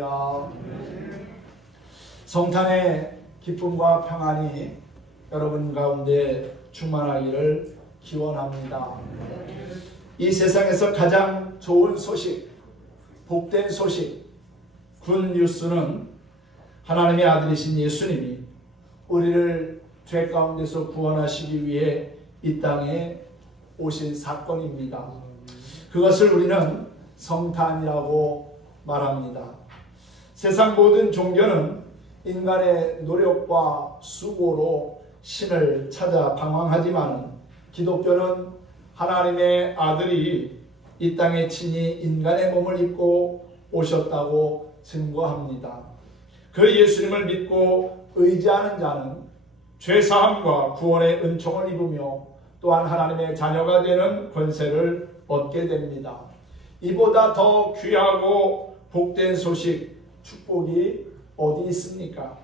할렐루야. 성탄의 기쁨과 평안이 여러분 가운데 충만하기를 기원합니다. 이 세상에서 가장 좋은 소식, 복된 소식, 굿 뉴스는 하나님의 아들이신 예수님이 우리를 죄 가운데서 구원하시기 위해 이 땅에 오신 사건입니다. 그것을 우리는 성탄이라고 말합니다. 세상 모든 종교는 인간의 노력과 수고로 신을 찾아 방황하지만 기독교는 하나님의 아들이 이 땅에 친히 인간의 몸을 입고 오셨다고 증거합니다. 그 예수님을 믿고 의지하는 자는 죄사함과 구원의 은총을 입으며 또한 하나님의 자녀가 되는 권세를 얻게 됩니다. 이보다 더 귀하고 복된 소식, 축복이 어디 있습니까?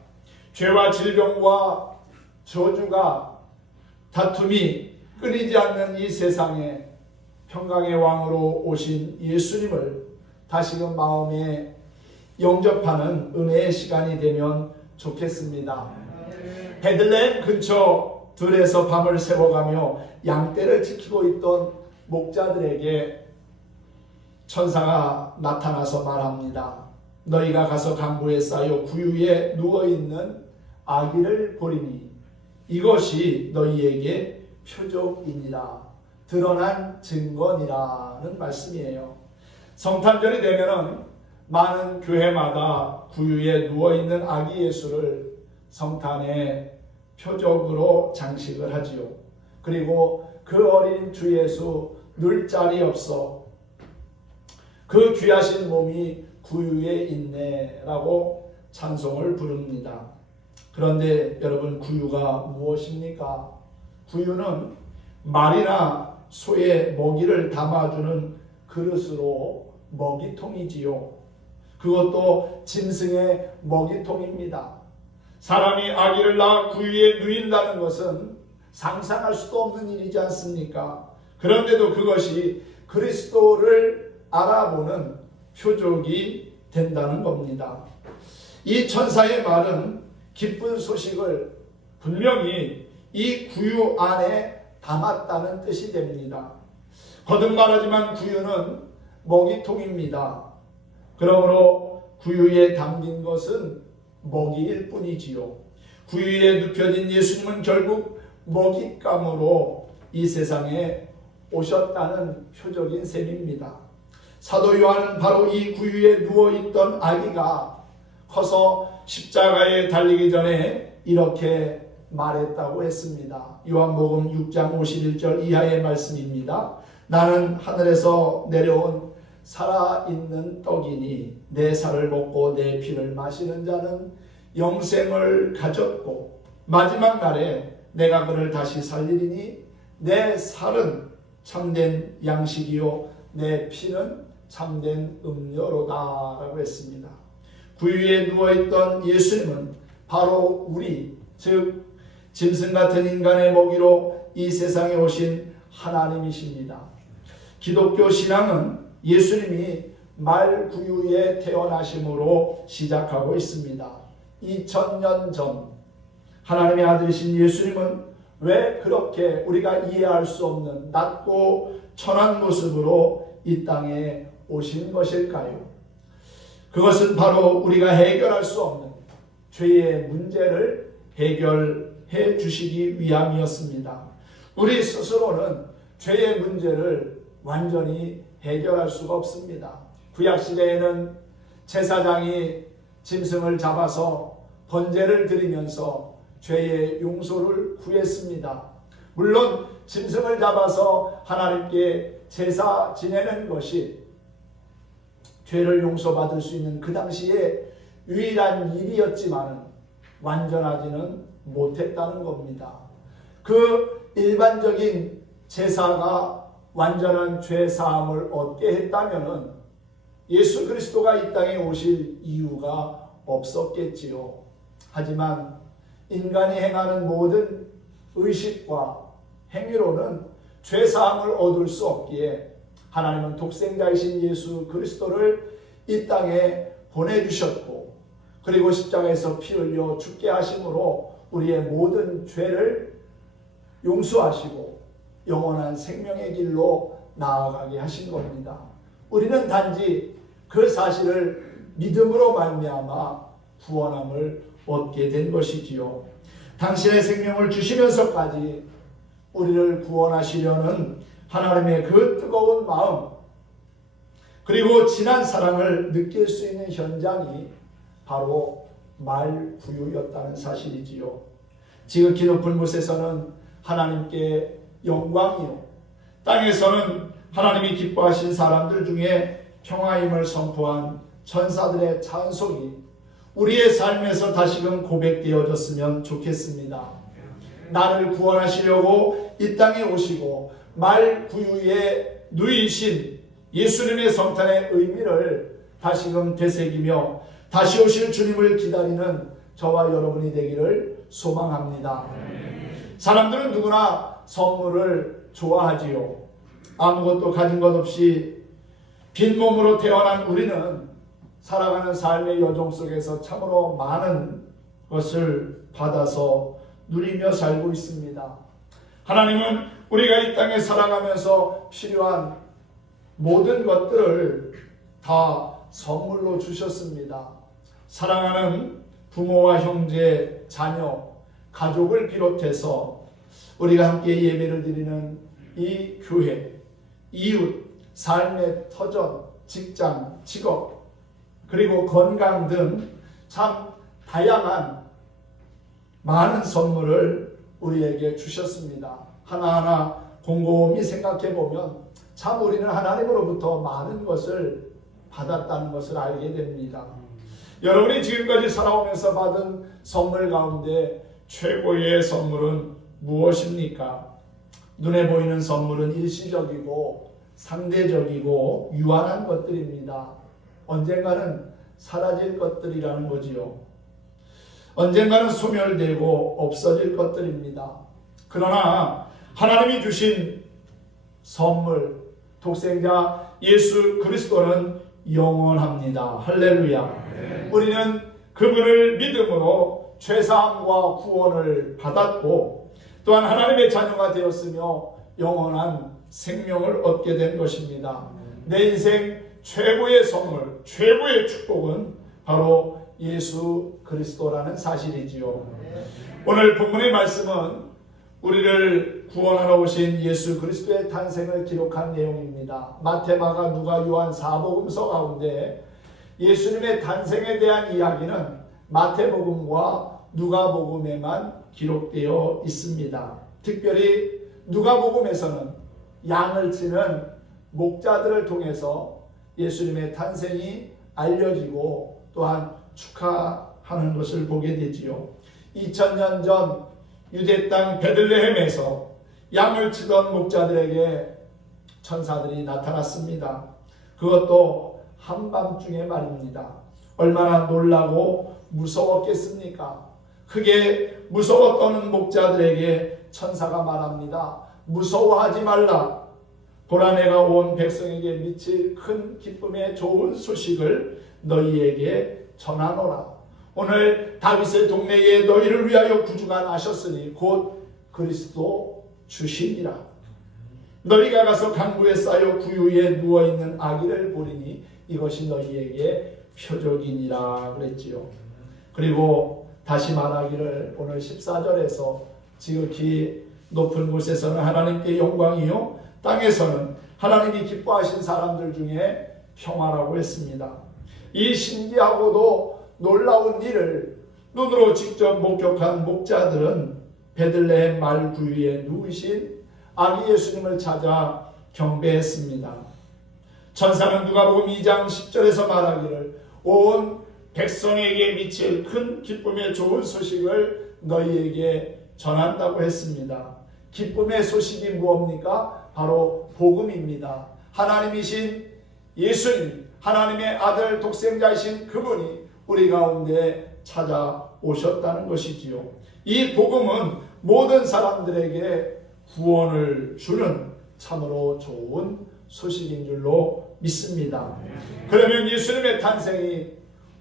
죄와 질병과 저주가 다툼이 끊이지 않는 이 세상에 평강의 왕으로 오신 예수님을 다시금 마음에 영접하는 은혜의 시간이 되면 좋겠습니다. 베들레헴 근처 들에서 밤을 새워가며 양떼를 지키고 있던 목자들에게 천사가 나타나서 말합니다. 너희가 가서 강보에 쌓여 구유에 누워있는 아기를 보리니 이것이 너희에게 표적이니라, 드러난 증거니라는 말씀이에요. 성탄절이 되면은 많은 교회마다 구유에 누워있는 아기 예수를 성탄의 표적으로 장식을 하지요. 그리고 그 어린 주 예수 늘 자리 없어 그 귀하신 몸이 구유에 있네라고 찬송을 부릅니다. 그런데 여러분, 구유가 무엇입니까? 구유는 말이나 소의 먹이를 담아주는 그릇으로 먹이통이지요. 그것도 짐승의 먹이통입니다. 사람이 아기를 낳아 구유에 누인다는 것은 상상할 수도 없는 일이지 않습니까? 그런데도 그것이 그리스도를 알아보는 표적이 된다는 겁니다. 이 천사의 말은 기쁜 소식을 분명히 이 구유 안에 담았다는 뜻이 됩니다. 거듭 말하지만 구유는 먹이통입니다. 그러므로 구유에 담긴 것은 먹이일 뿐이지요. 구유에 눕혀진 예수님은 결국 먹잇감으로 이 세상에 오셨다는 표적인 셈입니다. 사도 요한은 바로 이 구유에 누워있던 아기가 커서 십자가에 달리기 전에 이렇게 말했다고 했습니다. 요한복음 6장 51절 이하의 말씀입니다. 나는 하늘에서 내려온 살아있는 떡이니 내 살을 먹고 내 피를 마시는 자는 영생을 가졌고 마지막 날에 내가 그를 다시 살리리니 내 살은 참된 양식이요 내 피는 참된 음료로다 라고 했습니다. 구유에 누워있던 예수님은 바로 우리, 즉 짐승 같은 인간의 먹이로 이 세상에 오신 하나님이십니다. 기독교 신앙은 예수님이 말구유에 태어나심으로 시작하고 있습니다. 2000년 전 하나님의 아들이신 예수님은 왜 그렇게 우리가 이해할 수 없는 낮고 천한 모습으로 이 땅에 오신 것일까요? 그것은 바로 우리가 해결할 수 없는 죄의 문제를 해결해 주시기 위함이었습니다. 우리 스스로는 죄의 문제를 완전히 해결할 수가 없습니다. 구약시대에는 제사장이 짐승을 잡아서 번제를 드리면서 죄의 용서를 구했습니다. 물론 짐승을 잡아서 하나님께 제사 지내는 것이 죄를 용서받을 수 있는 그 당시에 유일한 일이었지만 완전하지는 못했다는 겁니다. 그 일반적인 제사가 완전한 죄 사함을 얻게 했다면 예수 그리스도가 이 땅에 오실 이유가 없었겠지요. 하지만 인간이 행하는 모든 의식과 행위로는 죄 사함을 얻을 수 없기에 하나님은 독생자이신 예수 그리스도를 이 땅에 보내주셨고 그리고 십자가에서 피 흘려 죽게 하심으로 우리의 모든 죄를 용서하시고 영원한 생명의 길로 나아가게 하신 겁니다. 우리는 단지 그 사실을 믿음으로 말미암아 구원함을 얻게 된 것이지요. 당신의 생명을 주시면서까지 우리를 구원하시려는 하나님의 그 뜨거운 마음 그리고 진한 사랑을 느낄 수 있는 현장이 바로 말구유였다는 사실이지요. 지극히 높은 곳에서는 하나님께 영광이요 땅에서는 하나님이 기뻐하신 사람들 중에 평화임을 선포한 천사들의 찬송이 우리의 삶에서 다시금 고백되어졌으면 좋겠습니다. 나를 구원하시려고 이 땅에 오시고 말구유에 누이신 예수님의 성탄의 의미를 다시금 되새기며 다시 오실 주님을 기다리는 저와 여러분이 되기를 소망합니다. 사람들은 누구나 선물을 좋아하지요. 아무것도 가진 것 없이 빈몸으로 태어난 우리는 살아가는 삶의 여정 속에서 참으로 많은 것을 받아서 누리며 살고 있습니다. 하나님은 우리가 이 땅에 살아가면서 필요한 모든 것들을 다 선물로 주셨습니다. 사랑하는 부모와 형제, 자녀, 가족을 비롯해서 우리가 함께 예배를 드리는 이 교회, 이웃, 삶의 터전, 직장, 직업, 그리고 건강 등 참 다양한 많은 선물을 우리에게 주셨습니다. 하나하나 곰곰이 생각해 보면 참 우리는 하나님으로부터 많은 것을 받았다는 것을 알게 됩니다. 여러분이 지금까지 살아오면서 받은 선물 가운데 최고의 선물은 무엇입니까? 눈에 보이는 선물은 일시적이고 상대적이고 유한한 것들입니다. 언젠가는 사라질 것들이라는 거지요. 언젠가는 소멸되고 없어질 것들입니다. 그러나 하나님이 주신 선물, 독생자 예수 그리스도는 영원합니다. 할렐루야. 우리는 그분을 믿음으로 죄사함과 구원을 받았고 또한 하나님의 자녀가 되었으며 영원한 생명을 얻게 된 것입니다. 내 인생 최고의 선물, 최고의 축복은 바로 예수 그리스도라는 사실이지요. 오늘 본문의 말씀은 우리를 구원하러 오신 예수 그리스도의 탄생을 기록한 내용입니다. 마태, 마가, 누가, 요한 사복음서 가운데 예수님의 탄생에 대한 이야기는 마태복음과 누가복음에만 기록되어 있습니다. 특별히 누가복음에서는 양을 치는 목자들을 통해서 예수님의 탄생이 알려지고 또한 축하하는 것을 보게 되지요. 2000년 전 유대 땅 베들레헴에서 양을 치던 목자들에게 천사들이 나타났습니다. 그것도 한밤중에 말입니다. 얼마나 놀라고 무서웠겠습니까? 크게 무서워 떠는 목자들에게 천사가 말합니다. 무서워하지 말라. 보라, 내가 온 백성에게 미칠 큰 기쁨의 좋은 소식을 너희에게 전하노라. 오늘 다윗의 동네에 너희를 위하여 구주가 나셨으니 곧 그리스도 주시니라. 너희가 가서 강구에 쌓여 구유에 누워있는 아기를 보리니 이것이 너희에게 표적이니라 그랬지요. 그리고 다시 말하기를 오늘 14절에서 지극히 높은 곳에서는 하나님께 영광이요 땅에서는 하나님이 기뻐하신 사람들 중에 평화라고 했습니다. 이 신기하고도 놀라운 일을 눈으로 직접 목격한 목자들은 베들레헴 말구유에 누우신 아기 예수님을 찾아 경배했습니다. 천사는 누가복음 2장 10절에서 말하기를 온 백성에게 미칠 큰 기쁨의 좋은 소식을 너희에게 전한다고 했습니다. 기쁨의 소식이 무엇입니까? 바로 복음입니다. 하나님이신 예수님, 하나님의 아들 독생자이신 그분이 우리 가운데 찾아오셨다는 것이지요. 이 복음은 모든 사람들에게 구원을 주는 참으로 좋은 소식인 줄로 믿습니다. 그러면 예수님의 탄생이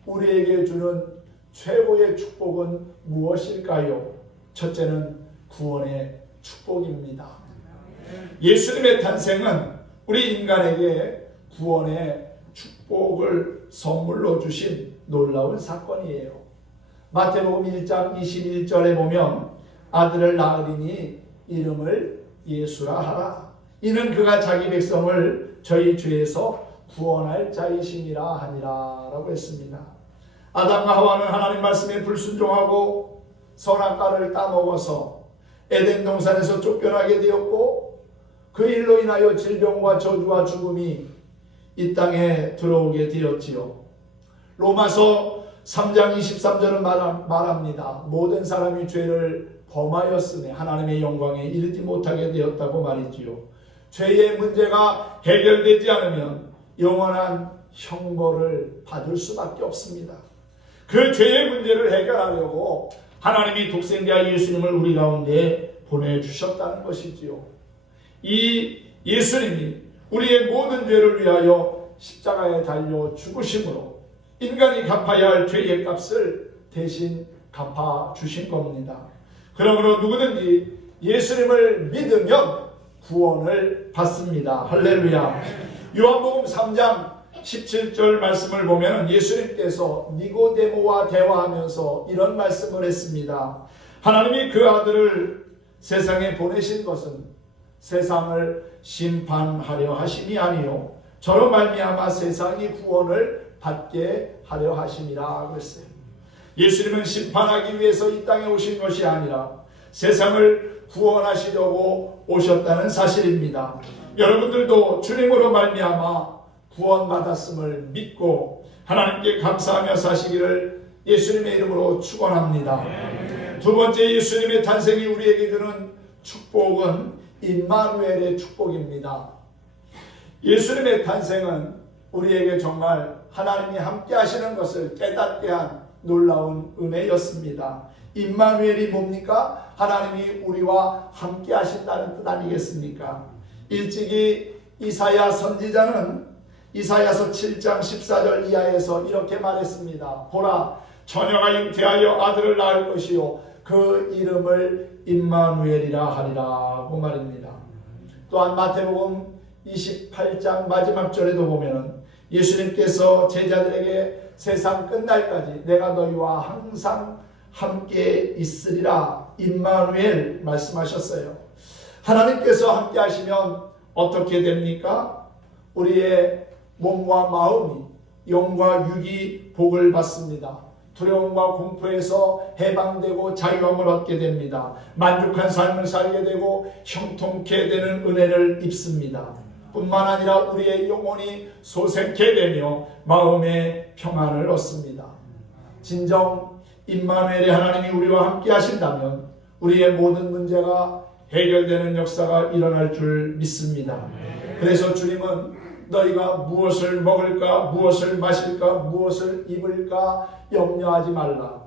우리에게 주는 최고의 축복은 무엇일까요? 첫째는 구원의 축복입니다. 예수님의 탄생은 우리 인간에게 구원의 축복을 선물로 주신 놀라운 사건이에요. 마태복음 1장 21절에 보면 아들을 낳으리니 이름을 예수라 하라. 이는 그가 자기 백성을 저희 죄에서 구원할 자이심이라 하니라 라고 했습니다. 아담과 하와는 하나님 말씀에 불순종하고 선악과를 따먹어서 에덴 동산에서 쫓겨나게 되었고 그 일로 인하여 질병과 저주와 죽음이 이 땅에 들어오게 되었지요. 로마서 3장 23절은 말합니다. 모든 사람이 죄를 범하였으니 하나님의 영광에 이르지 못하게 되었다고 말이지요. 죄의 문제가 해결되지 않으면 영원한 형벌을 받을 수밖에 없습니다. 그 죄의 문제를 해결하려고 하나님이 독생자 예수님을 우리 가운데 보내주셨다는 것이지요. 이 예수님이 우리의 모든 죄를 위하여 십자가에 달려 죽으심으로 인간이 갚아야 할 죄의 값을 대신 갚아주신 겁니다. 그러므로 누구든지 예수님을 믿으면 구원을 받습니다. 할렐루야. 요한복음 3장 17절 말씀을 보면 예수님께서 니고데모와 대화하면서 이런 말씀을 했습니다. 하나님이 그 아들을 세상에 보내신 것은 세상을 심판하려 하심이 아니요 저로 말미암아 세상이 구원을 받게 하려 하심이라 그랬어요. 예수님은 심판하기 위해서 이 땅에 오신 것이 아니라 세상을 구원하시려고 오셨다는 사실입니다. 여러분들도 주님으로 말미암아 구원받았음을 믿고 하나님께 감사하며 사시기를 예수님의 이름으로 축원합니다. 두 번째, 예수님의 탄생이 우리에게 주는 축복은 임마누엘의 축복입니다. 예수님의 탄생은 우리에게 정말 하나님이 함께 하시는 것을 깨닫게 한 놀라운 은혜였습니다. 임마누엘이 뭡니까? 하나님이 우리와 함께 하신다는 뜻 아니겠습니까? 일찍이 이사야 선지자는 이사야서 7장 14절 이하에서 이렇게 말했습니다. 보라, 처녀가 잉태하여 아들을 낳을 것이요 그 이름을 임마누엘이라 하리라고 말입니다. 또한 마태복음 28장 마지막 절에도 보면 예수님께서 제자들에게 세상 끝날까지 내가 너희와 항상 함께 있으리라 임마누엘 말씀하셨어요. 하나님께서 함께 하시면 어떻게 됩니까? 우리의 몸과 마음이 영과 육이 복을 받습니다. 두려움과 공포에서 해방되고 자유함을 얻게 됩니다. 만족한 삶을 살게 되고 형통케 되는 은혜를 입습니다. 뿐만 아니라 우리의 영혼이 소생케 되며 마음의 평안을 얻습니다. 진정 임마누엘의 하나님이 우리와 함께 하신다면 우리의 모든 문제가 해결되는 역사가 일어날 줄 믿습니다. 그래서 주님은 너희가 무엇을 먹을까, 무엇을 마실까, 무엇을 입을까 염려하지 말라.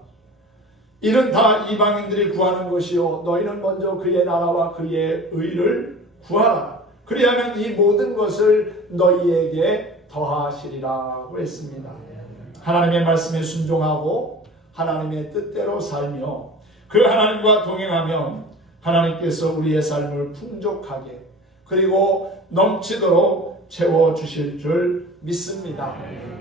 이는 다 이방인들이 구하는 것이요 너희는 먼저 그의 나라와 그의 의를 구하라. 그리하면 이 모든 것을 너희에게 더하시리라고 했습니다. 하나님의 말씀에 순종하고 하나님의 뜻대로 살며 그 하나님과 동행하면 하나님께서 우리의 삶을 풍족하게 그리고 넘치도록 채워주실 줄 믿습니다.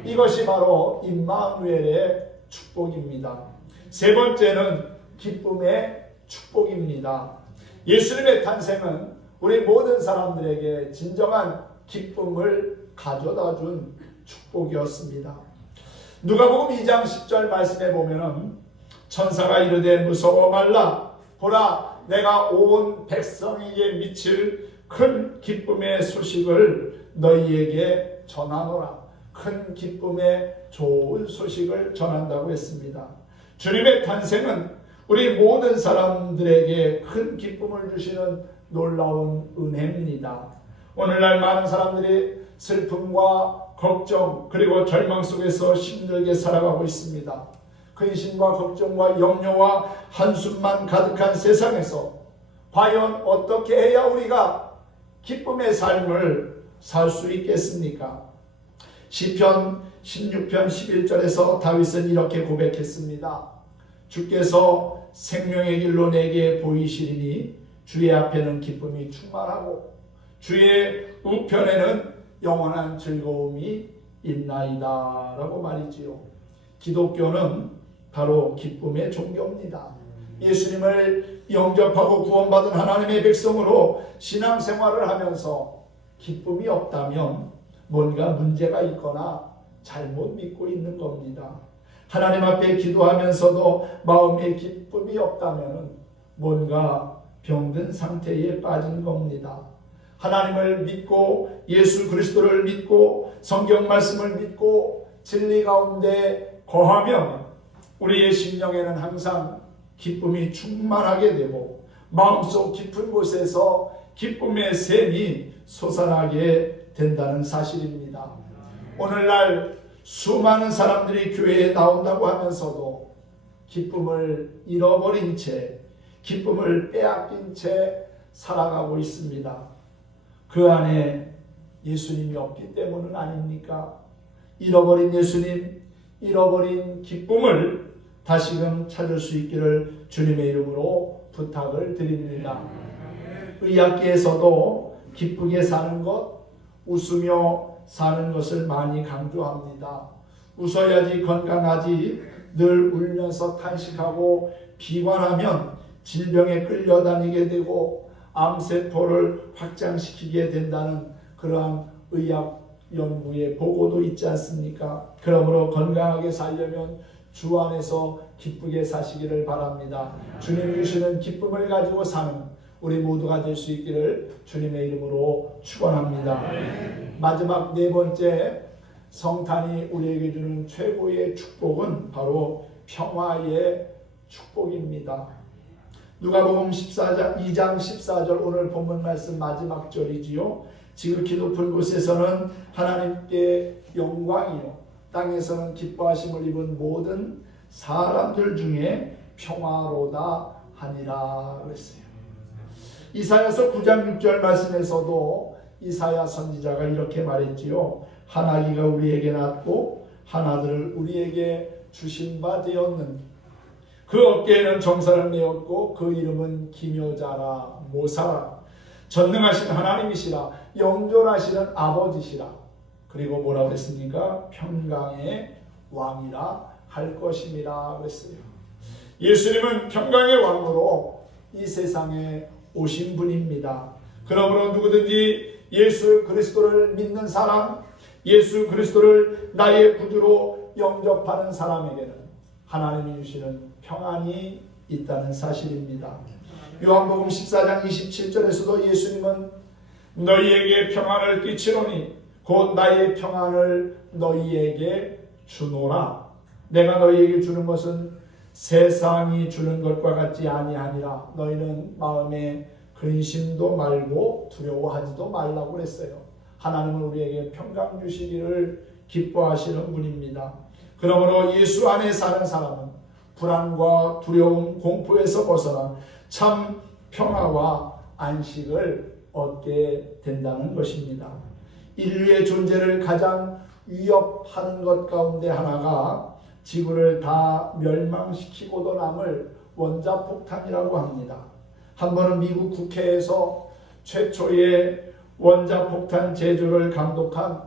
이것이 바로 임마누엘의 축복입니다. 세 번째는 기쁨의 축복입니다. 예수님의 탄생은 우리 모든 사람들에게 진정한 기쁨을 가져다 준 축복이었습니다. 누가복음 2장 10절 말씀에 보면은 천사가 이르되 무서워 말라. 보라, 내가 온 백성에게 미칠 큰 기쁨의 소식을 너희에게 전하노라. 큰 기쁨의 좋은 소식을 전한다고 했습니다. 주님의 탄생은 우리 모든 사람들에게 큰 기쁨을 주시는 놀라운 은혜입니다. 오늘날 많은 사람들이 슬픔과 걱정 그리고 절망 속에서 힘들게 살아가고 있습니다. 근심과 걱정과 염려와 한숨만 가득한 세상에서 과연 어떻게 해야 우리가 기쁨의 삶을 살 수 있겠습니까? 시편 16편 11절에서 다윗은 이렇게 고백했습니다. 주께서 생명의 길로 내게 보이시리니 주의 앞에는 기쁨이 충만하고 주의 우편에는 영원한 즐거움이 있나이다 라고 말이지요. 기독교는 바로 기쁨의 종교입니다. 예수님을 영접하고 구원받은 하나님의 백성으로 신앙생활을 하면서 기쁨이 없다면 뭔가 문제가 있거나 잘못 믿고 있는 겁니다. 하나님 앞에 기도하면서도 마음에 기쁨이 없다면 뭔가 병든 상태에 빠진 겁니다. 하나님을 믿고 예수 그리스도를 믿고 성경 말씀을 믿고 진리 가운데 거하면 우리의 심령에는 항상 기쁨이 충만하게 되고 마음속 깊은 곳에서 기쁨의 샘이 솟아나게 된다는 사실입니다. 오늘날 수많은 사람들이 교회에 나온다고 하면서도 기쁨을 잃어버린 채, 기쁨을 빼앗긴 채 살아가고 있습니다. 그 안에 예수님이 없기 때문은 아닙니까? 잃어버린 예수님, 잃어버린 기쁨을 다시금 찾을 수 있기를 주님의 이름으로 부탁을 드립니다. 의학계에서도 기쁘게 사는 것, 웃으며 사는 것을 많이 강조합니다. 웃어야지 건강하지 늘 울면서 탄식하고 비관하면 질병에 끌려다니게 되고 암세포를 확장시키게 된다는 그러한 의학 연구의 보고도 있지 않습니까? 그러므로 건강하게 살려면 주 안에서 기쁘게 사시기를 바랍니다. 주님이 주시는 기쁨을 가지고 사는 우리 모두가 될 수 있기를 주님의 이름으로 축원합니다. 마지막 네 번째, 성탄이 우리에게 주는 최고의 축복은 바로 평화의 축복입니다. 누가복음 2장 14절 오늘 본문 말씀 마지막 절이지요. 지극히 높은 곳에서는 하나님께 영광이요 땅에서는 기뻐하심을 입은 모든 사람들 중에 평화로다 하니라 그랬어요. 이사야서 9장 6절 말씀에서도 이사야 선지자가 이렇게 말했지요. 한 아기가 우리에게 낳고 한 아들을 우리에게 주신 바 되었는 그 어깨에는 정사를 메었고 그 이름은 기묘자라 모사라 전능하신 하나님이시라 영존하시는 아버지시라 그리고 뭐라고 했습니까? 평강의 왕이라 할 것임이라 그랬어요. 예수님은 평강의 왕으로 이 세상에 오신 분입니다. 그러므로 누구든지 예수 그리스도를 믿는 사람, 예수 그리스도를 나의 구주로 영접하는 사람에게는 하나님이 주시는 평안이 있다는 사실입니다. 요한복음 14장 27절에서도 예수님은 너희에게 평안을 끼치노니 곧 나의 평안을 너희에게 주노라. 내가 너희에게 주는 것은 세상이 주는 것과 같지 아니하니라. 너희는 마음에 근심도 말고 두려워하지도 말라고 그랬어요. 하나님은 우리에게 평강 주시기를 기뻐하시는 분입니다. 그러므로 예수 안에 사는 사람은 불안과 두려움, 공포에서 벗어나 참 평화와 안식을 얻게 된다는 것입니다. 인류의 존재를 가장 위협하는 것 가운데 하나가 지구를 다 멸망시키고도 남을 원자폭탄이라고 합니다. 한 번은 미국 국회에서 최초의 원자폭탄 제조를 감독한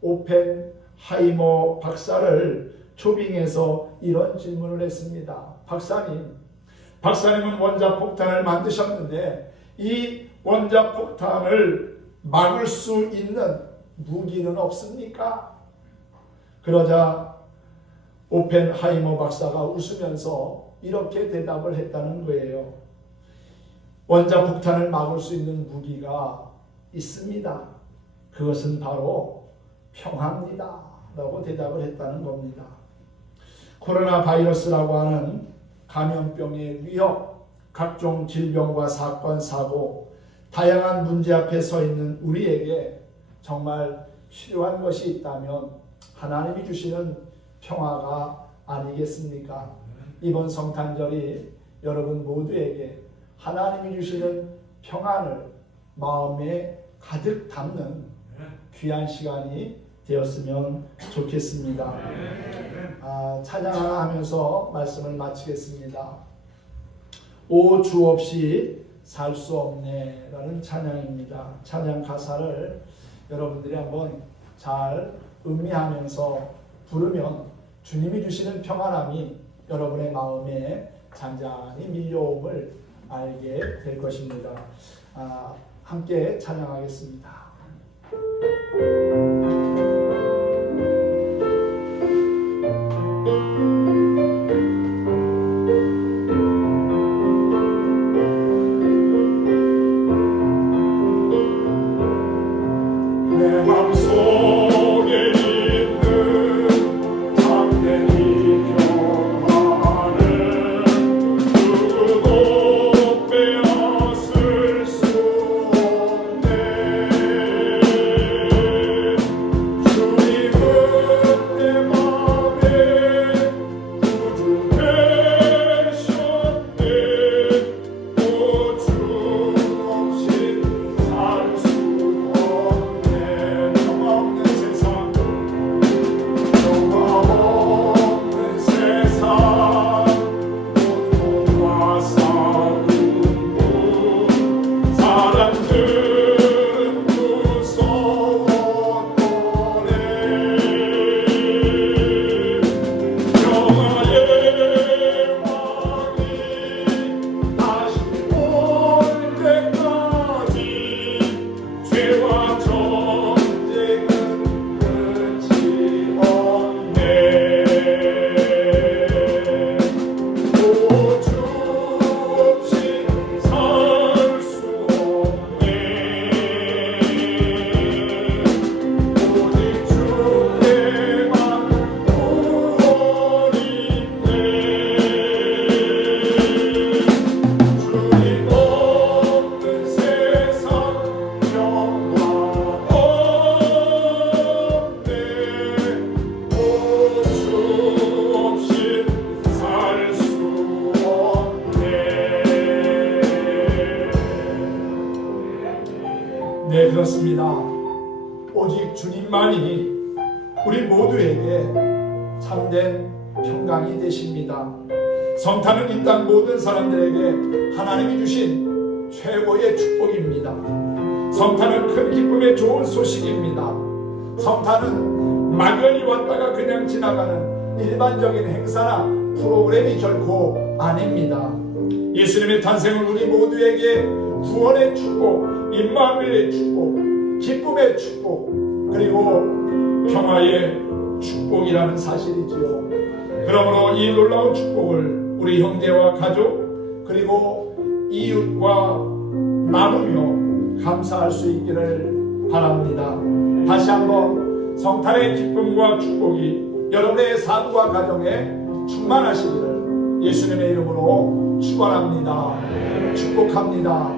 오펜하이머 박사를 초빙해서 이런 질문을 했습니다. 박사님은 원자폭탄을 만드셨는데 이 원자폭탄을 막을 수 있는 무기는 없습니까? 그러자 오펜하이머 박사가 웃으면서 이렇게 대답을 했다는 거예요. 원자폭탄을 막을 수 있는 무기가 있습니다. 그것은 바로 평화입니다. 라고 대답을 했다는 겁니다. 코로나 바이러스라고 하는 감염병의 위협, 각종 질병과 사건, 사고, 다양한 문제 앞에 서 있는 우리에게 정말 필요한 것이 있다면 하나님이 주시는 평화가 아니겠습니까? 이번 성탄절이 여러분 모두에게 하나님이 주시는 평안을 마음에 가득 담는 귀한 시간이 되었으면 좋겠습니다. 찬양 하나 하면서 말씀을 마치겠습니다. 오 주 없이 살 수 없네 라는 찬양입니다. 찬양 가사를 여러분들이 한번 잘 음미하면서 부르면 주님이 주시는 평안함이 여러분의 마음에 잔잔히 밀려옴을 알게 될 것입니다. 함께 찬양하겠습니다. 내 맘속에 있는 참된 이 평안을 누구도 빼앗을 수 없네. 주님은 내 맘에 구주 되셨네. 오 주 없이 살 수 없네. 평화 없는 세상 고통과 싸움은 사람들은 무서웠더래. 평화의 왕이 다시 올 때까지 죄와 전쟁은 끝이 없네. 오 주 없이 살 수 없네. 오직 주께만 구원이네. 주님 없는 세상 평화 없네. 오 주 없이 살 수 없네. 네, 그렇습니다. 오직 주님만이 우리 모두에게 참된 평강이 되십니다. 성탄은 이 땅 모든 사람들에게 하나님이 주신 최고의 축복입니다. 성탄은 큰 기쁨의 좋은 소식입니다. 성탄은 막연히 왔다가 그냥 지나가는 일반적인 행사나 프로그램이 결코 아닙니다. 예수님의 탄생은 우리 모두에게 구원의 축복, 임마누엘의 축복, 기쁨의 축복, 그리고 평화의 축복이라는 사실이지요. 그러므로 이 놀라운 축복을 우리 형제와 가족 그리고 이웃과 나누며 감사할 수 있기를 바랍니다. 다시 한번 성탄의 기쁨과 축복이 여러분의 삶과 가정에 충만하시기를 예수님의 이름으로 축원합니다. 축복합니다.